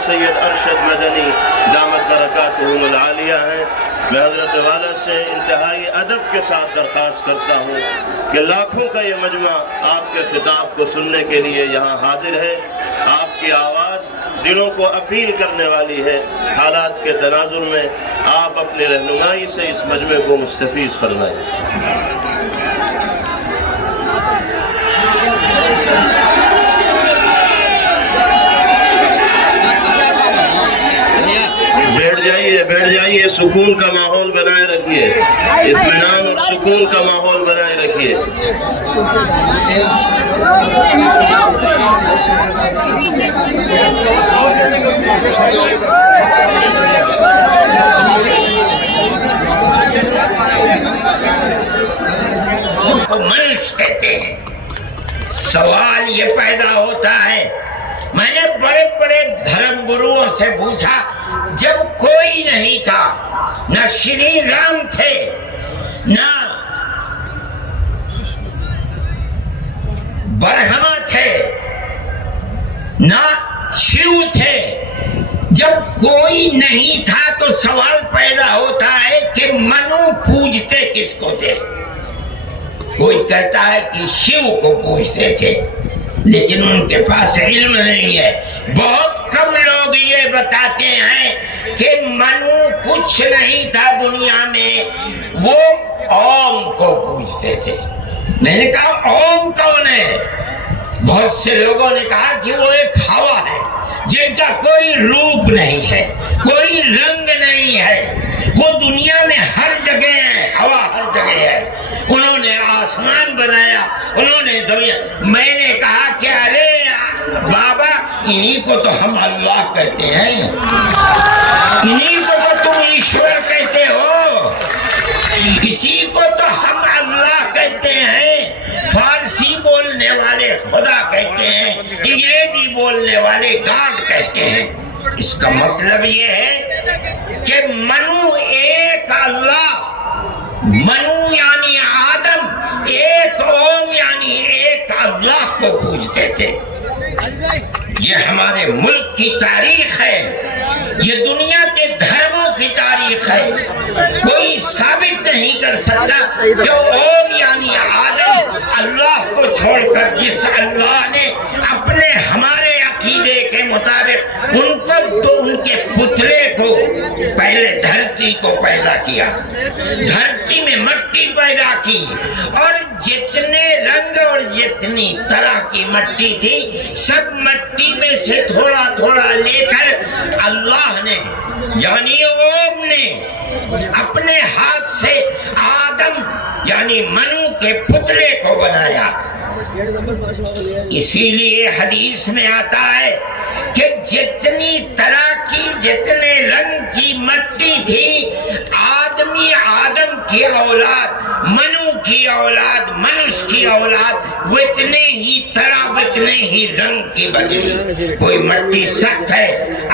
سید ارشد مدنی دامت برکاتہم العالیہ ہیں۔ میں حضرت والا سے انتہائی ادب کے ساتھ درخواست کرتا ہوں کہ لاکھوں کا یہ مجمع آپ کے خطاب کو سننے کے لیے یہاں حاضر ہے۔ آپ کی آواز دلوں کو اپیل کرنے والی ہے۔ حالات کے تناظر میں آپ اپنی رہنمائی سے اس مجمع کو مستفیض فرمائیں۔ بیٹھ جائیے، سکون کا ماحول بنائے رکھیے، اطمینان اور سکون کا ماحول بنائے رکھیے۔ منش کہتے ہیں۔ سوال یہ پیدا ہوتا ہے، میں نے بڑے بڑے دھرم گروؤں سے پوچھا، جب کوئی نہیں تھا، نہ شری رام تھے، نہ برہما تھے، نہ شیو تھے، جب کوئی نہیں تھا تو سوال پیدا ہوتا ہے کہ منو پوجتے کس کو تھے؟ کوئی کہتا ہے کہ شیو کو پوجتے تھے، لیکن ان کے پاس علم نہیں ہے۔ بہت کم لوگ یہ بتاتے ہیں کہ منو کچھ نہیں تھا دنیا میں، وہ اوم کو پوجتے تھے۔ میں نے کہا اوم کون ہے؟ بہت سے لوگوں نے کہا کہ وہ ایک ہوا ہے جن کا کوئی روپ نہیں ہے، کوئی رنگ نہیں ہے، وہ دنیا میں ہر جگہ ہے، ہوا ہر جگہ ہے۔ انہوں نے آسمان بنایا، انہوں نے زمین۔ میں نے کہا کہ ارے بابا، انہی کو تو ہم اللہ کہتے ہیں، انہی کو تو تم ایشور کہتے ہو، اسی کو تو ہم اللہ کہتے ہیں۔ فارسی بولنے والے خدا کہتے ہیں، انگریزی بولنے والے گاڈ کہتے ہیں۔ اس کا مطلب یہ ہے کہ منو ایک اللہ، منو یعنی آدم، ایک اوم یعنی ایک اللہ کو پوجتے تھے۔ یہ ہمارے ملک کی تاریخ ہے، یہ دنیا کے دھرموں کی تاریخ ہے۔ کوئی ثابت نہیں کر سکتا کہ اوم یعنی آدم اللہ کو چھوڑ کر جس اللہ نے اپنے ہمارے عقیدے کے مطابق ان کو تو ان کے پتلے کو پہلے دھرتی کو پیدا کیا، دھرتی میں مٹی پیدا کی، اور جتنے رنگ اور جتنی طرح کی مٹی تھی سب مٹی میں سے تھوڑا تھوڑا لے کر اللہ نے یعنی اوم نے اپنے ہاتھ سے آدم یعنی منو کے پتلے کو بنایا۔ اسی لیے حدیث میں آتا ہے کہ جتنی طرح کی جتنے رنگ کی مٹی تھی، آدمی آدم کی اولاد، منو کی اولاد، منش کی اولاد اتنے ہی طرح اتنے ہی رنگ کی بنی۔ کوئی مٹی سخت ہے،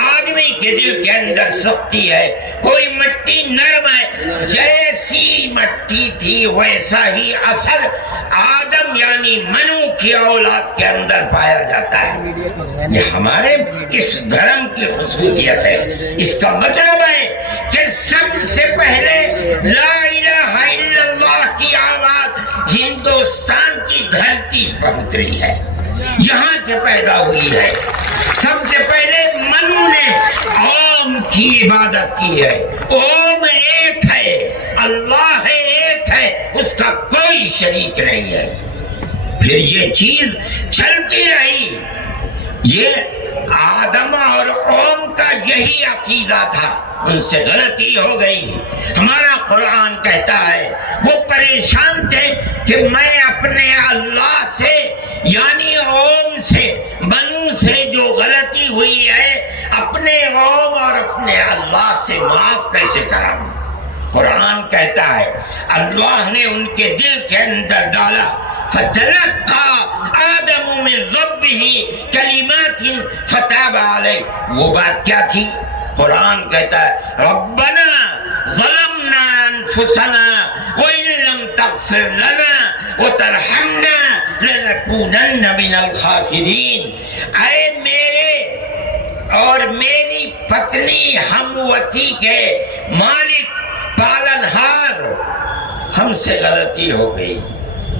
آدمی کے دل کے اندر سختی ہے، کوئی مٹی نرم ہے۔ جیسی مٹی تھی ویسا ہی اثر آدم یعنی منو کی اولاد کے اندر پایا جاتا ہے۔ یہ ہمارے اس دھرم کی خصوصیت ہے۔ اس کا مطلب ہے کہ سب سے پہلے لا الہ الا اللہ کی آواز ہندوستان کی دھرتی پر اتری ہے، یہاں سے پیدا ہوئی ہے۔ سب سے پہلے منو نے اوم کی عبادت کی ہے۔ اوم ایک ہے، اللہ ہے، ایک ہے، اس کا کوئی شریک نہیں ہے۔ پھر یہ چیز چلتی رہی۔ یہ آدم اور اوم کا یہی عقیدہ تھا، ان سے غلطی ہو گئی۔ ہمارا قرآن کہتا ہے وہ پریشان تھے کہ میں اپنے اللہ سے یعنی اوم سے، منو سے جو غلطی ہوئی ہے اپنے اوم اور اپنے اللہ سے معاف کیسے کراؤں؟ قرآن کہتا ہے اللہ نے ان کے دل کے اندر ڈالا، فَتَلَقَّى آدَمُ مِن رَبِّهِ كَلِمَاتٍ فَتَابَ عَلَيْهِ۔ وہ بات کیا تھی؟ قرآن کہتا ہے ربنا ظلمنا انفسنا وَإِن لَمْ تَغْفِرْ لَنَا وَتَرْحَمْنَا لَنَكُونَنَّ مِنَ الْخَاسِرِينَ۔ اے میرے اور میری پتنی ہموتی کے مالک پالنہار، ہم سے غلطی ہو گئی،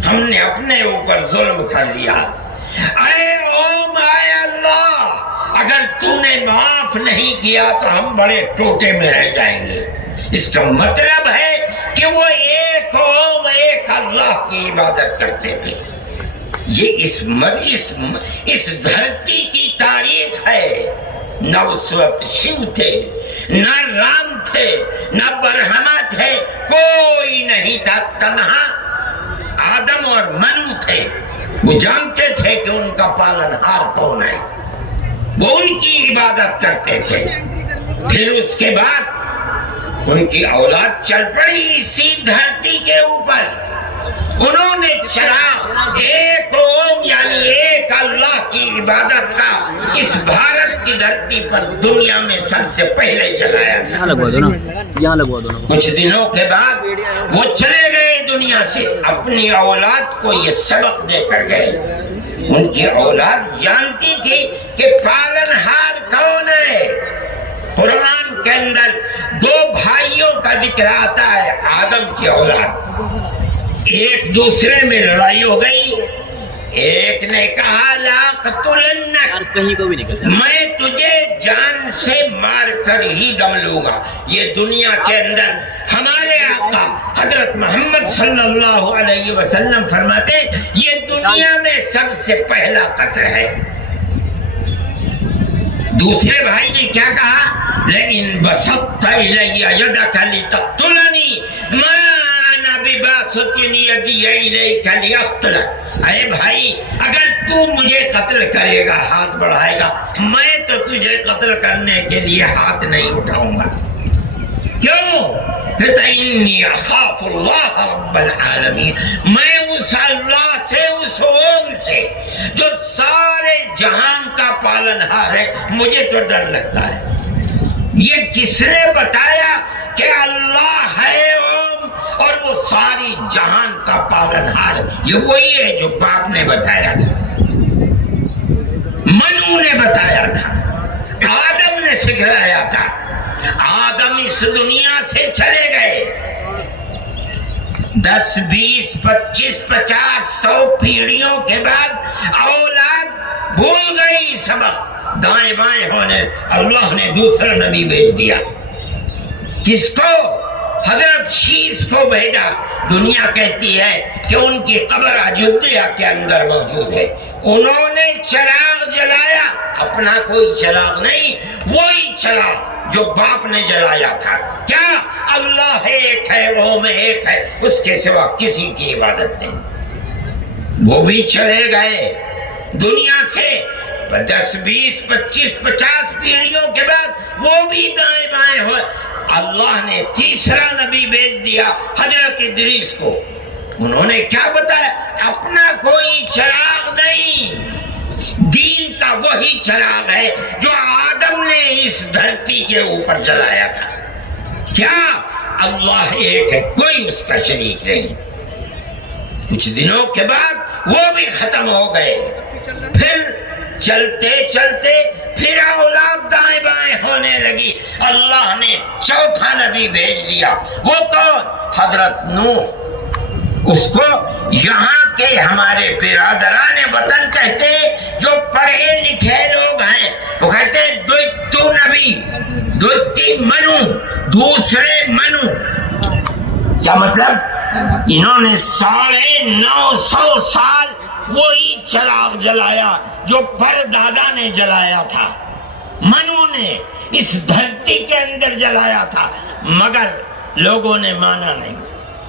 ہم نے اپنے اوپر ظلم کر لیا۔ اے اوم، اے اللہ، اگر تو نے معاف نہیں کیا تو ہم بڑے ٹوٹے میں رہ جائیں گے۔ اس کا مطلب ہے کہ وہ ایک اوم، ایک اللہ کی عبادت کرتے تھے۔ یہ اس دھرتی کی تاریخ ہے۔ نہ اس وقت شیو تھے، نہ رام تھے، نہ برہما تھے، کوئی نہیں تھا، تنہا آدم اور منو تھے۔ وہ جانتے تھے کہ ان کا پالنہار کون ہے، وہ ان کی عبادت کرتے تھے۔ پھر اس کے بعد ان کی اولاد چل پڑی اسی دھرتی کے اوپر، انہوں نے چراغ ایک اوم یعنی ایک اللہ کی عبادت کا اس بھارت کی دھرتی پر دنیا میں سب سے پہلے جلایا تھا۔ یہاں لگوا دو نا۔ کچھ دنوں کے بعد وہ چلے گئے دنیا سے، اپنی اولاد کو یہ سبق دے کر گئے۔ ان کی اولاد جانتی تھی کہ پالنہار کون ہے۔ قرآن کے اندر دو بھائیوں کا ذکر آتا ہے، آدم کی اولاد، ایک دوسرے میں لڑائی ہو گئی۔ ایک نے کہا لاقتلنک، کہیں کو بھی نہیں کرتا، میں تجھے جان سے مار کر ہی دم لوں گا۔ یہ دنیا کے اندر ہمارے آقا حضرت محمد صلی اللہ علیہ وسلم فرماتے یہ دنیا میں سب سے پہلا قتل ہے۔ دوسرے بھائی نے کیا کہا، لئن بسطت الی یدک لتقتلنی ما انا بباسط یدی الیک لیقتلک۔ اے بھائی، اگر تو مجھے قتل کرے گا، ہاتھ بڑھائے گا، میں تو تجھے قتل کرنے کے لیے ہاتھ نہیں اٹھاؤں گا۔ کیوں؟ انی اخاف اللہ رب العالمین، میں اس اللہ سے، اس اوم سے جو سارے جہان کا پالنہار ہے، مجھے تو ڈر لگتا ہے۔ یہ کس نے بتایا کہ اللہ ہے اوم اور وہ ساری جہان کا پالنہار؟ یہ وہی ہے جو باپ نے بتایا تھا، منو نے بتایا تھا، آدم نے سکھلایا تھا۔ آدم اس دنیا سے چلے گئے، 10 20 25 50 100 پیڑھیوں کے بعد اولاد بھول گئی سبق، دائیں بائیں ہونے اللہ نے دوسرا نبی بھیج دیا۔ کس کو؟ حضرت شیس کو بھیجا۔ دنیا کہتی ہے کہ ان کی قبر اجودھیا کے اندر موجود ہے۔ انہوں نے چراغ جلایا، اپنا کوئی چراغ نہیں، وہی چراغ جو باپ نے جلایا تھا۔ کیا؟ اللہ ایک ہے، اوم ایک ہے، اس کے سوا کسی کی عبادت نہیں۔ وہ بھی چلے گئے دنیا سے 10 20 25 50 پیڑھیوں کے بعد، وہ بھی دائیں بائیں ہوئے۔ اللہ نے تیسرا نبی بھیج دیا حضرت ادریس کو۔ انہوں نے کیا بتایا؟ اپنا کوئی چراغ نہیں، دین کا وہی چراغ ہے جو آدم نے اس دھرتی کے اوپر جلایا تھا۔ کیا؟ اللہ ایک ہے، کوئی اس کا شریک نہیں۔ کچھ دنوں کے بعد وہ بھی ختم ہو گئے۔ پھر چلتے چلتے پھر اولاد دائیں بائیں ہونے لگی۔ اللہ نے چوتھا نبی بھیج دیا۔ وہ کون؟ حضرت نوح۔ اس کو یہاں کے ہمارے برادران وطن کہتے ہیں، جو پڑھے لکھے لوگ ہیں، وہ کہتے ہیں دوتو نبی، دوتی منو، دوسرے منو۔ کیا مطلب؟ انہوں نے 950 سال وہی چراغ جلایا جو پردادا نے جلایا تھا، منو نے اس دھرتی کے اندر جلایا تھا، مگر لوگوں نے مانا نہیں،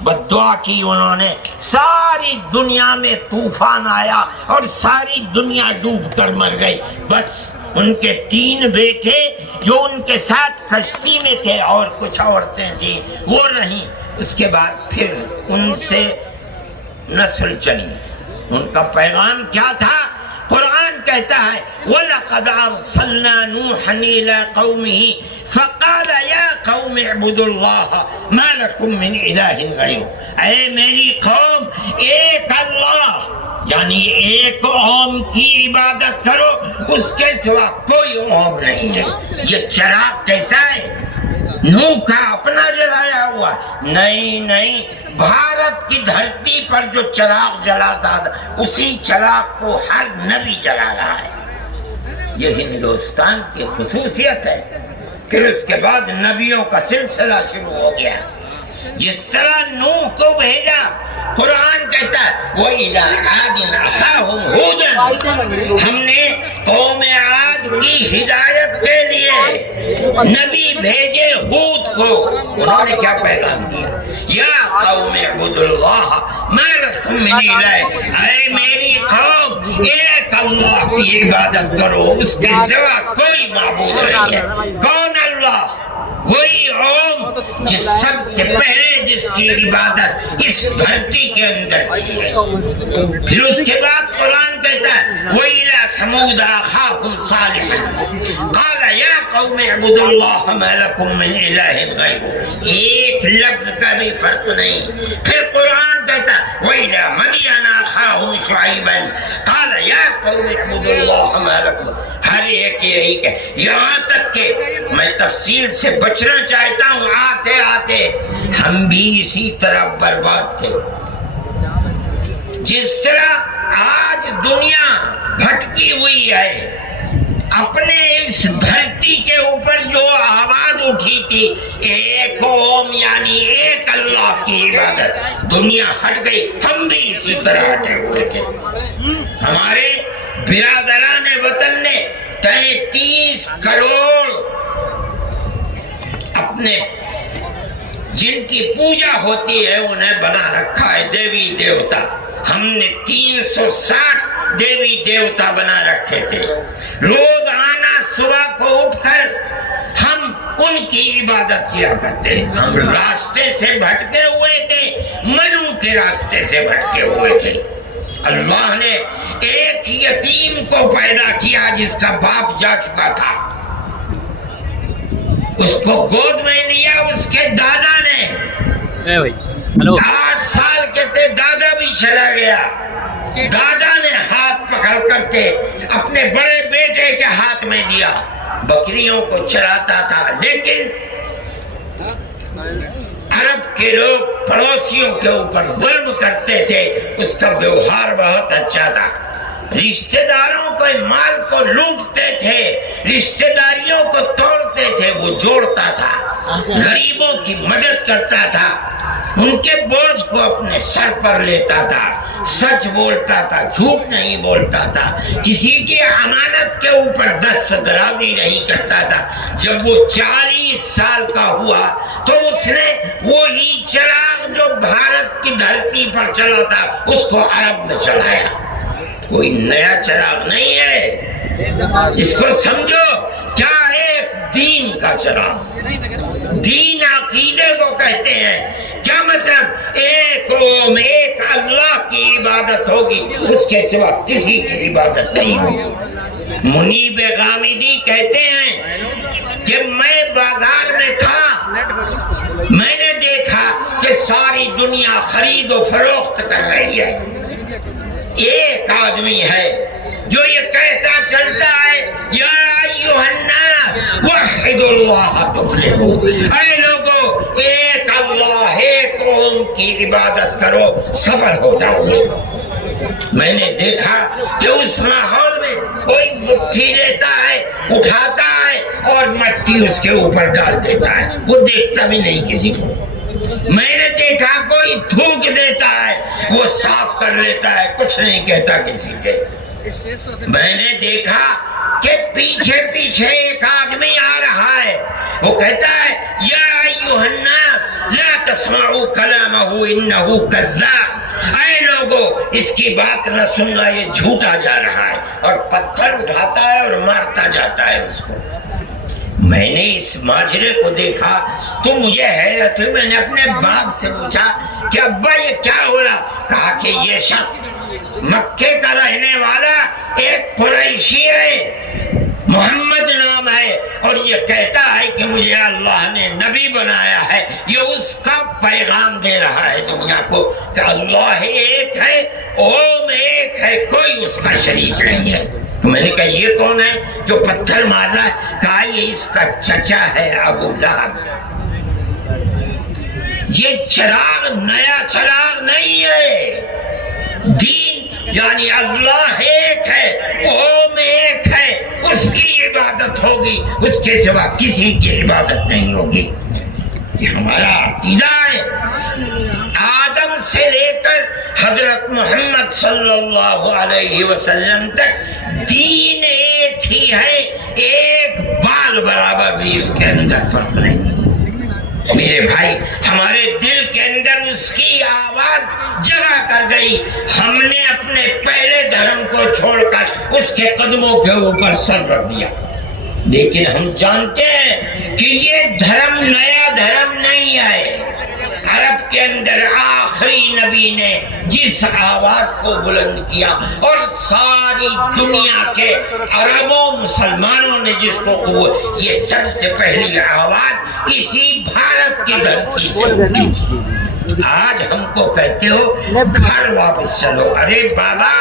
بد دعا کی انہوں نے۔ ساری دنیا میں طوفان آیا اور ساری دنیا ڈوب کر مر گئی۔ بس ان کے 3 بیٹے جو ان کے ساتھ کشتی میں تھے اور کچھ عورتیں تھیں وہ رہیں۔ اس کے بعد پھر ان سے نسل چلی۔ ان کا پیغام کیا تھا؟ قرآن کہتا ہے وَلَقَدْ أَرْسَلْنَا نُوحًا إِلَىٰ قَوْمِهِ فَقَالَ يَا قَوْمِ اعْبُدُوا اللَّهَ مَا لَكُم مِّنْ إِلَٰهٍ غَيْرُهُ۔ اے میری قوم، ایک اللہ یعنی ایک اوم کی عبادت کرو، اس کے سوا کوئی اوم نہیں ہے۔ یہ چراغ کیسا ہے؟ نوح کا اپنا جلایا ہوا؟ نہیں، بھارت کی دھرتی پر جو چراغ جلاتا تھا اسی چراغ کو ہر نبی جلا رہا ہے۔ یہ ہندوستان کی خصوصیت ہے۔ پھر اس کے بعد نبیوں کا سلسلہ شروع ہو گیا۔ جس طرح نوح کو بھیجا، قرآن کہتا ہے وَإِلَىٰ عَادٍ أَخَاهُمْ هُودًا، ہم نے قوم عاد کی ہدایت کے لیے نبی بھیجے ہود کو۔ انہوں نے کیا پیغام دیا؟ یا قوم اعبدوا اللہ ما لکم من الہ، اے میری قوم ایک اللہ کی عبادت کرو، اس کے سوا کوئی معبود نہیں ہے۔ کون اللہ؟ وہی اوم جس سب سے پہلے جس کی عبادت اس دھرتی کے اندر کی ہے۔ پھر اس کے بعد قرآن کہتا ہے وَإِلَىٰ ثَمُودَ أَخَاهُمْ صَالِحًا قَالَ يَا قَوْمِ اعْبُدُوا اللَّهَ مَا لَكُم مِّنْ إِلَٰهٍ غَيْرُهُ، ایک لفظ کا بھی فرق نہیں۔ پھر قرآن کہتا ہے وَإِلَىٰ مَدْيَنَ أَخَاهُمْ شُعَيْبًا قَالَ يَا قَوْمِ اعْبُدُوا اللَّهَ مَا لَكُم، ہر ایک یہی کہ یہاں تک کہ میں تفصیل سے بچنا چاہتا ہوں، آتے آتے ہم بھی اسی طرح برباد تھے۔ جس طرح آج دنیا بھٹکی ہوئی ہے، اپنے اس دھرتی کے اوپر جو آواز اٹھی تھی ایک اوم یعنی ایک اللہ کی عبادت، دنیا ہٹ گئی، ہم بھی اسی طرح ہٹے ہوئے تھے۔ ہمارے برادران وطن نے 33 کروڑ اپنے جن کی پوجا ہوتی ہے انہیں بنا رکھا ہے دیوی دیوتا۔ ہم نے 360 دیوی دیوتا بنا رکھے تھے۔ روزانہ صبح کو اٹھ کر ہم ان کی عبادت کیا کرتے۔ ہم راستے سے بھٹکے ہوئے تھے، منو کے راستے سے بھٹکے ہوئے تھے۔ اللہ نے ایک یتیم کو پیدا کیا جس کا باپ جا چکا تھا، اس کو گود میں لیا اس کے دادا نے۔ 8 سال کے تھے، دادا بھی چلا گیا۔ دادا نے ہاتھ پکڑ کر کے اپنے بڑے بیٹے کے ہاتھ میں دیا، بکریوں کو چراتا تھا۔ لیکن عرب کے لوگ پڑوسیوں کے اوپر ظلم کرتے تھے، اس کا ویوہار بہت اچھا تھا۔ رشتہ داروں کے مال کو لوٹتے تھے، رشتہ داریوں کو توڑتے تھے، وہ جوڑتا تھا، غریبوں کی مدد کرتا تھا، ان کے بوجھ کو اپنے سر پر لیتا تھا، سچ بولتا تھا، جھوٹ نہیں بولتا تھا، کسی کی امانت کے اوپر دست درازی نہیں کرتا تھا۔ جب وہ 40 سال کا ہوا تو اس نے وہی چراغ جو بھارت کی دھرتی پر چلا تھا اس کو عرب میں چلایا۔ کوئی نیا چراغ نہیں ہے، اس کو سمجھو کیا ایک دین کا چراغ۔ دین عقیدے کو کہتے ہیں۔ کیا مطلب؟ ایک اوم ایک اللہ کی عبادت ہوگی، اس کے سوا کسی کی عبادت نہیں ہوگی۔ منیب غامدی کہتے ہیں کہ میں بازار میں تھا، میں نے دیکھا کہ ساری دنیا خرید و فروخت کر رہی ہے، ایک آدمی ہے جو یہ کہتا چلتا ہے یا ایھا الناس وحدوا اللہ تفلحوا، اے لوگو ایک اللہ ایک اوم کی عبادت کرو سفل ہو جاؤ گے۔ میں نے دیکھا کہ اس ماحول میں کوئی مٹھی لیتا ہے، اٹھاتا ہے اور مٹی اس کے اوپر ڈال دیتا ہے، وہ دیکھتا بھی نہیں کسی کو۔ میں نے دیکھا کوئی تھوک دیتا ہے، وہ صاف کر لیتا ہے، کچھ نہیں کہتا کسی سے۔ میں نے دیکھا کہ پیچھے پیچھے ایک آدمی آ رہا ہے، وہ کہتا ہے یا ایھا الناس لا تسمعوا کلامہ انہ کذاب، اے لوگو اس کی بات نہ سننا، یہ جھوٹا جا رہا ہے، اور پتھر اٹھاتا ہے اور مارتا جاتا ہے اس کو۔ میں نے اس ماجرے کو دیکھا تو مجھے حیرت ہوئی۔ میں نے اپنے باپ سے پوچھا کہ ابا یہ کیا ہو رہا؟ کہا کہ یہ شخص مکے کا رہنے والا ایک قریشی ہے، محمد نام قوم ہے اور یہ کہتا ہے کہ مجھے اللہ نے نبی بنایا ہے، یہ اس کا پیغام دے رہا ہے دنیا کو کہ اللہ ایک ہے، اوم ایک ہے، کوئی اس کا شریک نہیں ہے۔ تو میں نے کہا یہ کون ہے جو پتھر مار رہا ہے؟ کہا یہ اس کا چچا ہے ابو لہب۔ یہ چراغ نیا چراغ نہیں ہے، دین یعنی اللہ ایک ہے، اوم ایک ہے، اس کی عبادت ہوگی، اس کے سوا کسی کی عبادت نہیں ہوگی۔ یہ ہمارا عقیدہ ہے۔ آدم سے لے کر حضرت محمد صلی اللہ علیہ وسلم تک دین ایک ہی ہے، ایک بال برابر بھی اس کے اندر فرق نہیں۔ میرے بھائی، ہمارے دل کے اندر اس کی آواز جگہ کر گئی، ہم نے اپنے پہلے دھرم کو چھوڑ کر اس کے قدموں کے اوپر سر رکھ دیا۔ لیکن ہم جانتے ہیں کہ یہ دھرم نیا دھرم نہیں ہے۔ عرب کے اندر آخری نبی نے جس آواز کو بلند کیا اور ساری دنیا کے عربوں مسلمانوں نے جس کو قبول، یہ سب سے پہلی آواز اسی بھارت کی دھرتی سے اٹھی تھی۔ آج ہم کو کہتے ہو گھر واپس چلو۔ ارے بابا،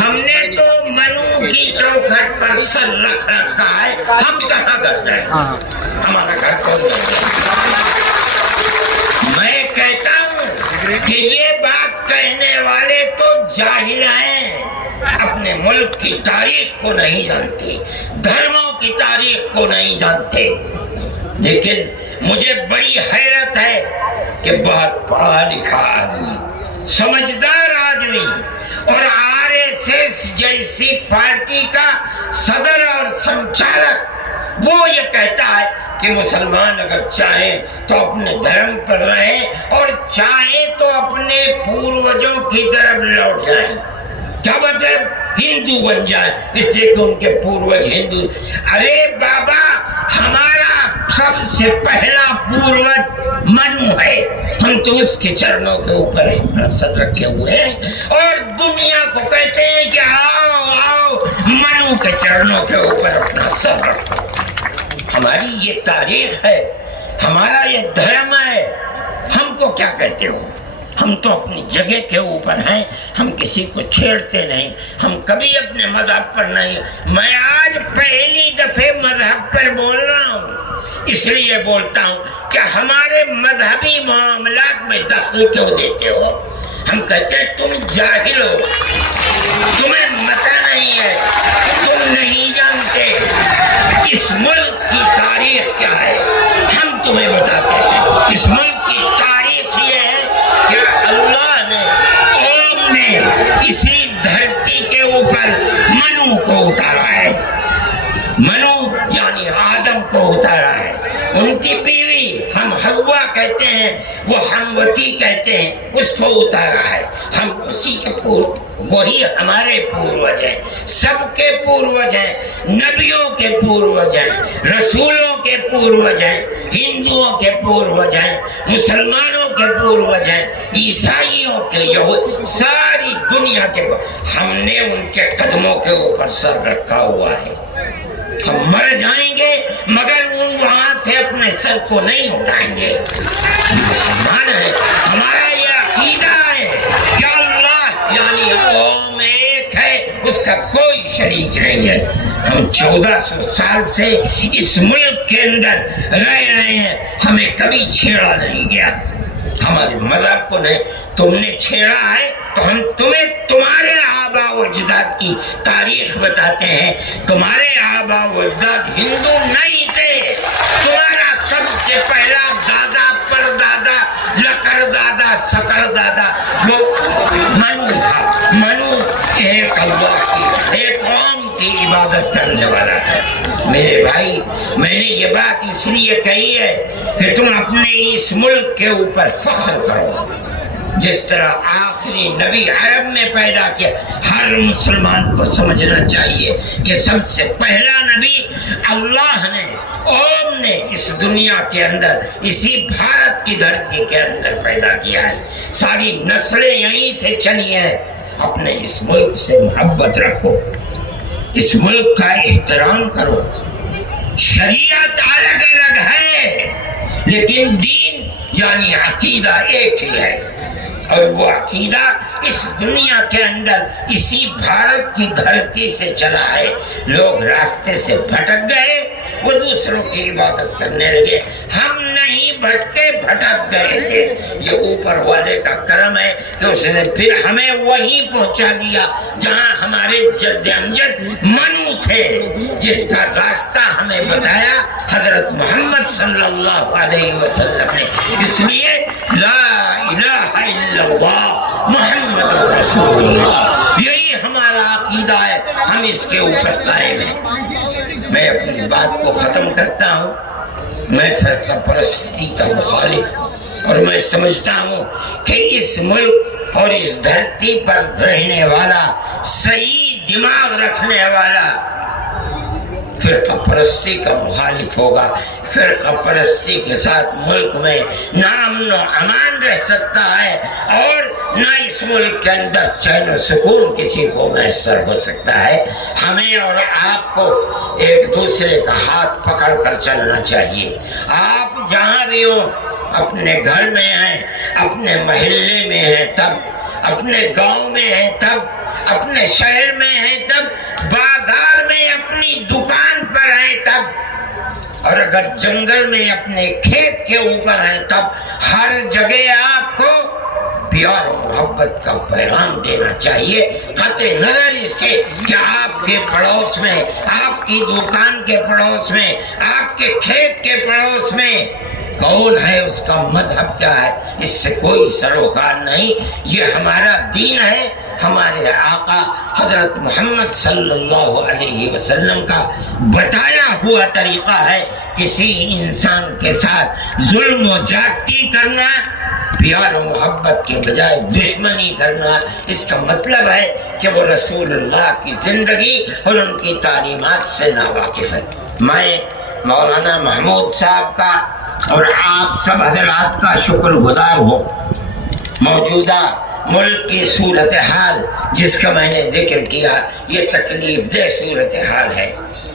ہم نے تو منو کی چوکھٹ پر سر رکھ رکھا ہے، ہم کہاں کر رہے ہیں؟ ہمارا گھر کون کر رہے ہیں؟ میں کہتا ہوں کہ یہ بات کہنے والے تو جاہل ہیں، اپنے ملک کی تاریخ کو نہیں جانتے، دھرموں کی تاریخ کو نہیں جانتے۔ لیکن مجھے بڑی حیرت ہے کہ بہت پڑھا لکھا آدمی، سمجھدار آدمی اور RSS جیسی پارٹی کا صدر اور سنچالک، وہ یہ کہتا ہے کہ مسلمان اگر چاہیں تو اپنے دھرم پر رہیں اور چاہیں تو اپنے پوروجوں کی طرف لوٹ جائیں۔ کیا مطلب؟ ہندو بن جائیں، اس لیے کہ ان کے پوروج ہندو۔ ارے بابا، ہمارا سب سے پہلا پوروج منو ہے، ہم تو اس کے چرنوں کے اوپر اپنا سر رکھے ہوئے ہیں اور دنیا کو کہتے ہیں کہ آؤ آؤ منو کے چرنوں کے اوپر اپنا سر رکھو۔ ہماری یہ تاریخ ہے، ہمارا یہ دھرم ہے، ہم کو کیا کہتے ہو؟ ہم تو اپنی جگہ کے اوپر ہیں، ہم کسی کو چھیڑتے نہیں، ہم کبھی اپنے مذہب پر نہیں۔ میں آج پہلی دفعہ مذہب پر بول رہا ہوں، اس لیے بولتا ہوں کہ ہمارے مذہبی معاملات میں دخل کیوں دیتے ہو؟ ہم کہتے ہیں تم جاہل ہو، تمہیں پتہ نہیں ہے، تم نہیں جانتے اس ملک کی تاریخ کیا ہے۔ ہم تمہیں بتاتے ہیں اس ملک کی تاریخ یہ ہے کہ اللہ نے، اوم نے اسی دھرتی کے اوپر منو کو اتارا ہے۔ منو یعنی آدم کو اتارا ہے، ان کی بیوی ہم حوا کہتے ہیں، وہ ہموتی کہتے ہیں، اس کو اتارا ہے۔ ہم اسی کے وہی ہمارے پوروج ہیں، سب کے پوروج ہیں، نبیوں کے پوروج ہیں، رسولوں کے پوروج ہیں، ہندوؤں کے پوروج ہیں، مسلمانوں کے پوروج ہیں، عیسائیوں کے، یہود، ساری دنیا کے ہم نے ان کے قدموں کے اوپر سر رکھا ہوا ہے۔ ہم مر جائیں گے مگر وہاں سے اپنے سر کو نہیں اٹھائیں گے۔ مسلمان ہے، ہمارا یہ عقیدہ ہے کہ اللہ یعنی اوم ایک ہے، اس کا کوئی شریک نہیں ہے۔ ہم 1400 سال سے اس ملک کے اندر رہ رہے ہیں، ہمیں کبھی چھیڑا نہیں گیا، ہمارے مذہب کو نہیں۔ تم نے چھیڑا ہے تو ہم تمہیں تمہارے آبا و اجداد کی تاریخ بتاتے ہیں۔ تمہارے آبا و اجداد ہندو نہیں تھے، تمہارا سب سے پہلا دادا پردادا لکڑ دادا سکڑ دادا وہ منو تھا۔ منو ایک اللہ کی، ایک قوم کی عبادت کرنے والا ہے۔ میرے بھائی، میں نے یہ بات اس لیے کہی ہے کہ تم اپنے اس ملک کے اوپر فخر کرو۔ جس طرح آخری نبی عرب میں پیدا کیا، ہر مسلمان کو سمجھنا چاہیے کہ سب سے پہلا نبی اللہ نے، اوم نے اس دنیا کے اندر، اسی بھارت کی دھرتی کے اندر پیدا کیا ہے۔ ساری نسلیں یہیں سے چلی ہیں۔ اپنے اس ملک سے محبت رکھو، اس ملک کا احترام کرو، شریعت الگ الگ ہے لیکن دین یعنی عقیدہ ایک ہی ہے، اور وہ عقیدہ اس دنیا کے اندر اسی بھارت کی دھرتی سے چلا ہے۔ لوگ راستے سے بھٹک گئے، وہ دوسروں کی عبادت کرنے لگے، ہم نہیں بھٹکے، بھٹک گئے تھے۔ یہ اوپر والے کا کرم ہے کہ اس نے پھر ہمیں وہیں پہنچا دیا جہاں ہمارے جد امجد منو تھے، جس کا راستہ ہمیں بتایا حضرت محمد صلی اللہ علیہ وسلم نے۔ اس لیے لا الہ الا اللہ محمد رسول اللہ، یہی ہمارا عقیدہ ہے، ہم اس کے اوپر قائم ہیں۔ میں اپنی بات کو ختم کرتا ہوں۔ میں فرقہ پرستی کا مخالف ہوں، اور میں سمجھتا ہوں کہ اس ملک اور اس دھرتی پر رہنے والا، صحیح دماغ رکھنے والا فرقہ پرستی کا مخالف ہوگا۔ فرقہ پرستی کے ساتھ ملک میں نہ امن و امان رہ سکتا ہے، اور نہ اس ملک کے اندر چین و سکون کسی کو میسر ہو سکتا ہے۔ ہمیں اور آپ کو ایک دوسرے کا ہاتھ پکڑ کر چلنا چاہیے۔ آپ جہاں بھی ہوں، اپنے گھر میں ہیں، اپنے محلے میں ہیں تب، اپنے گاؤں میں ہیں تب، اپنے شہر میں ہیں تب، بازار میں اپنی دکان پر ہیں تب، اور اگر جنگل میں اپنے کھیت کے اوپر ہیں تب، ہر جگہ آپ کو پیار و محبت کا پیغام دینا چاہیے، قطع نظر اس کے کہ آپ کے پڑوس میں، آپ کی دکان کے پڑوس میں، آپ کے کھیت کے پڑوس میں کون ہے، اس کا مذہب کیا ہے، اس سے کوئی سروکار نہیں۔ یہ ہمارا دین ہے، ہمارے آقا حضرت محمد صلی اللہ علیہ وسلم کا بتایا ہوا طریقہ ہے۔ کسی انسان کے ساتھ ظلم و زیادتی کرنا، پیار و محبت کے بجائے دشمنی کرنا، اس کا مطلب ہے کہ وہ رسول اللہ کی زندگی اور ان کی تعلیمات سے ناواقف ہے۔ میں مولانا محمود صاحب کا اور آپ سب حضرات کا شکر گزار ہوں۔ موجودہ ملک کی صورتحال جس کا میں نے ذکر کیا، یہ تکلیف دہ صورتحال ہے۔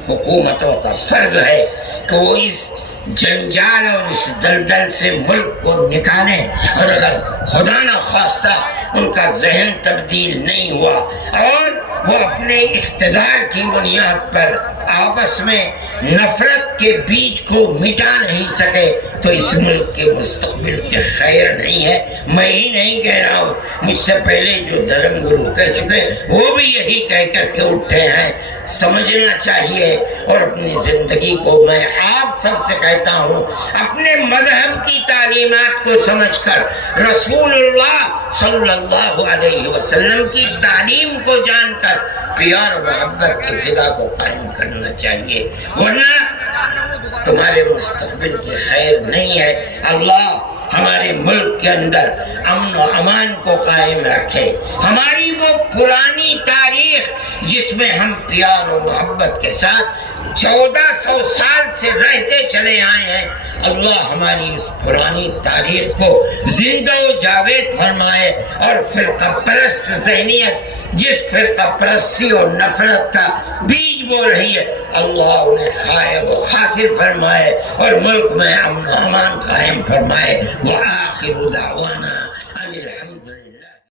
حکومتوں کا فرض ہے کہ وہ اس جنجال اور اس دلدل سے ملک کو نکالیں، اور اگر خدا نہ خواستہ ان کا ذہن تبدیل نہیں ہوا اور وہ اپنے اقتدار کی بنیاد پر آپس میں نفرت کے بیج کو مٹا نہیں سکے تو اس ملک کے مستقبل کے خیر نہیں ہے۔ میں ہی نہیں کہہ رہا ہوں، مجھ سے پہلے جو دھرم گرو کہہ چکے وہ بھی یہی کہہ کر کے اٹھے ہیں۔ سمجھنا چاہیے، اور اپنی زندگی کو میں آپ سب سے کہتا ہوں، اپنے مذہب کی تعلیمات کو سمجھ کر، رسول اللہ صلی اللہ علیہ وسلم کی تعلیم کو جان کر پیار و محبت کی فضا کو قائم کرنا چاہیے، ورنہ تمہارے مستقبل کی خیر نہیں ہے۔ اللہ ہمارے ملک کے اندر امن و امان کو قائم رکھے۔ ہماری وہ پرانی تاریخ جس میں ہم پیار و محبت کے ساتھ 1400 سال سے رہتے چلے آئے ہیں، اللہ ہماری اس پرانی تاریخ کو زندہ و جاوید فرمائے، اور فرقہ پرست ذہنیت جس فرقہ پرستی اور نفرت کا بیج بو رہی ہے، اللہ انہیں خائب و خاسر فرمائے، اور ملک میں امن و امان قائم فرمائے۔ وآخر دعوانا